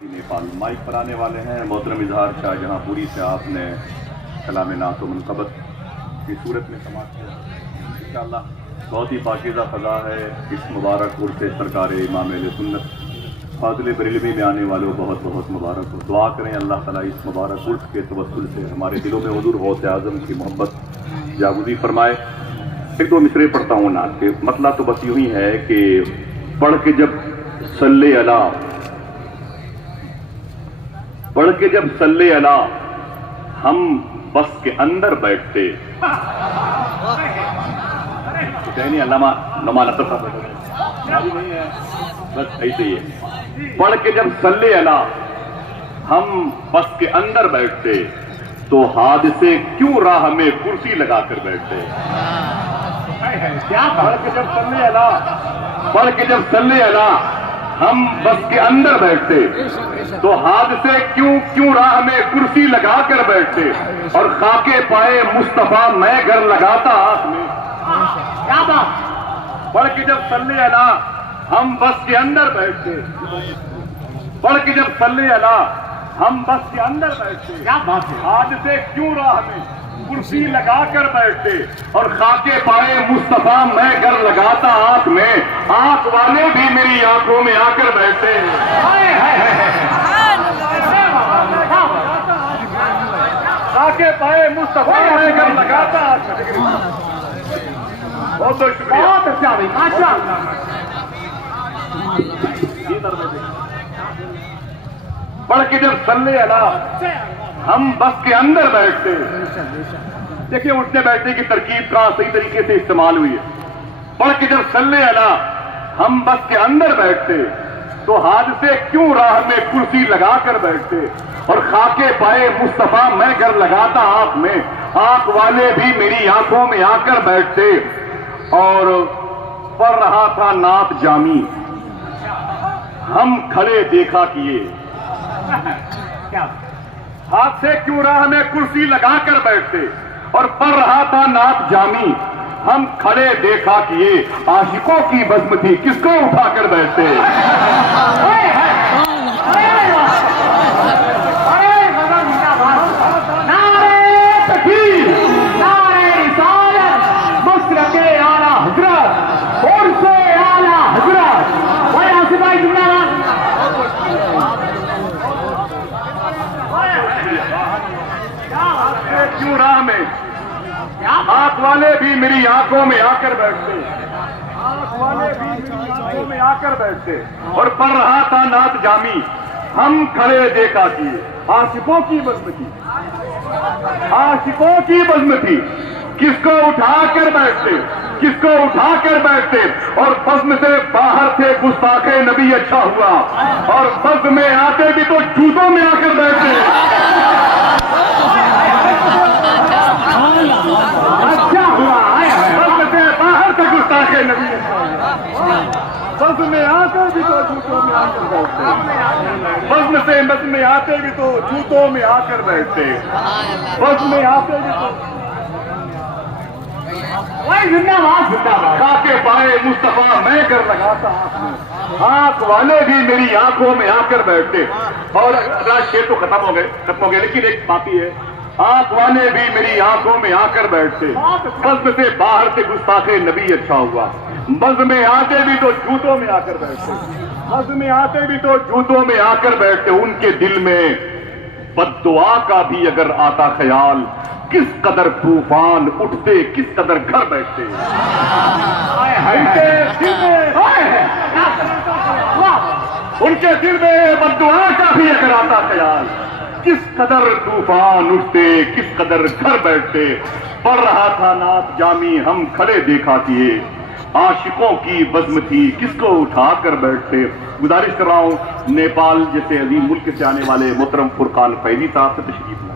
Nepal mic पर आने वाले हैं मोहतरम इजहार शाहजहां पूरी से आपने कलाम नात व मनक़बत की सूरत में समाप्त किया। इंशाअल्लाह बहुत ही पाकीज़ा फ़ज़ा है इस मुबारक उर्स सरकार इमाम अहले सुन्नत फाज़िल बरेलवी में आने वालों बहुत बहुत मुबारक हो। दुआ करें अल्लाह ताला इस मुबारक उर्स के तवस्सुल से हमारे दिलों में हुज़ूर गौसे आज़म की मोहब्बत जागुज़ी फरमाए। एक दो मिसरे पढ़ता हूँ नात के, मतला तो बस यूँ ही है कि पढ़ के जब सल्ले अला हम बस के अंदर बैठते नहीं अल्लामा नुमान अतर नहीं है, बस ऐसे ही है। पढ़ के जब सल्ले अला हम बस के अंदर बैठते तो हादसे क्यों राह में कुर्सी लगाकर बैठते। क्या पढ़ के जब सल्ले अला हम बस के अंदर बैठते तो हादसे क्यों राह में कुर्सी लगाकर बैठते और खाके पाए मुस्तफा मैं घर लगाता हाथ में। क्या बात। पढ़ के जब सल्ले अला हम बस के अंदर बैठते, पढ़ के जब सल्ले अला हम बस के अंदर बैठते, क्या बात है। हादसे क्यों राह में कुर्सी लगाकर बैठते और खाके पाए मुस्तफा मैं घर लगाता हाथ में, आंख वाले भी मेरी आंखों में आकर बैठते। खाके पाए मुस्तफा मैं घर लगाता हाथ में। बहुत बहुत शुक्रिया, बहुत अच्छा भाई, पढ़ के जब सल्ले अला हम बस के अंदर बैठते। देखिए उठने बैठने की तरकीब कहाँ सही तरीके से इस्तेमाल हुई है। पढ़ के जब सल्ले अला हम बस के अंदर बैठते तो हादसे क्यों राह में कुर्सी लगाकर बैठते और खाके पाए मुस्तफा मैं घर लगाता आंख में, आंख वाले भी मेरी आंखों में आकर बैठते। और पढ़ रहा था नात जामी हम खड़े देखा किए। हाथ से क्यों राह में कुर्सी लगाकर बैठते और पढ़ रहा था नात जामी हम खड़े देखा किए। आशिकों की बज़्म थी किसको उठाकर बैठते। क्यों राह में आंख वाले भी मेरी आंखों में आकर बैठते, आंख वाले भी मेरी आंखों में आकर बैठते और पढ़ रहा था नात जामी हम खड़े देखा किए। आशिकों की बज़्म थी, आशिकों की बज़्म थी किसको उठाकर बैठते, किसको उठाकर बैठते और बज़्म से बाहर थे गुस्ताखे नबी। अच्छा हुआ और बज़्म में आते भी तो जूतों में आकर बैठते। अच्छा हुआ बज़्म से बाहर थे गुस्ताखे नबी। बज़्म में आते भी तो जूतों में आकर बैठते, बज़्म में आते भी तो जूतों में आकर बैठते, बज़्म में आते भी तो जिंदाबाद जिंदाबाद। खाके पाए मुस्तफा मैं घर लगाता हाथ में, आंख वाले भी मेरी आंखों में आकर बैठते। और शेर तो खत्म हो गए लेकिन एक बाकी है। आंख वाले भी मेरी आंखों में आकर बैठते, बज़्म से बाहर से गुस्ताखे नबी। अच्छा हुआ बज़्म में आते भी तो जूतों में आकर बैठते, बज़्म में आते भी तो जूतों में आकर बैठते। उनके दिल में बद्दुआ का भी अगर आता ख्याल किस कदर तूफान उठते, किस कदर घर बैठते। उनके दिल में बद्दुआ का भी अगर आता ख्याल किस कदर तूफान उठते, किस कदर घर बैठते। पढ़ रहा था नात जामी हम खड़े देखा किए। आशिकों की बज़्म थी किसको उठाकर बैठते। गुजारिश कर रहा हूं नेपाल जैसे अजीम मुल्क से आने वाले मोहतरम फुरकान फैजी साहब से तशरीफ लाए।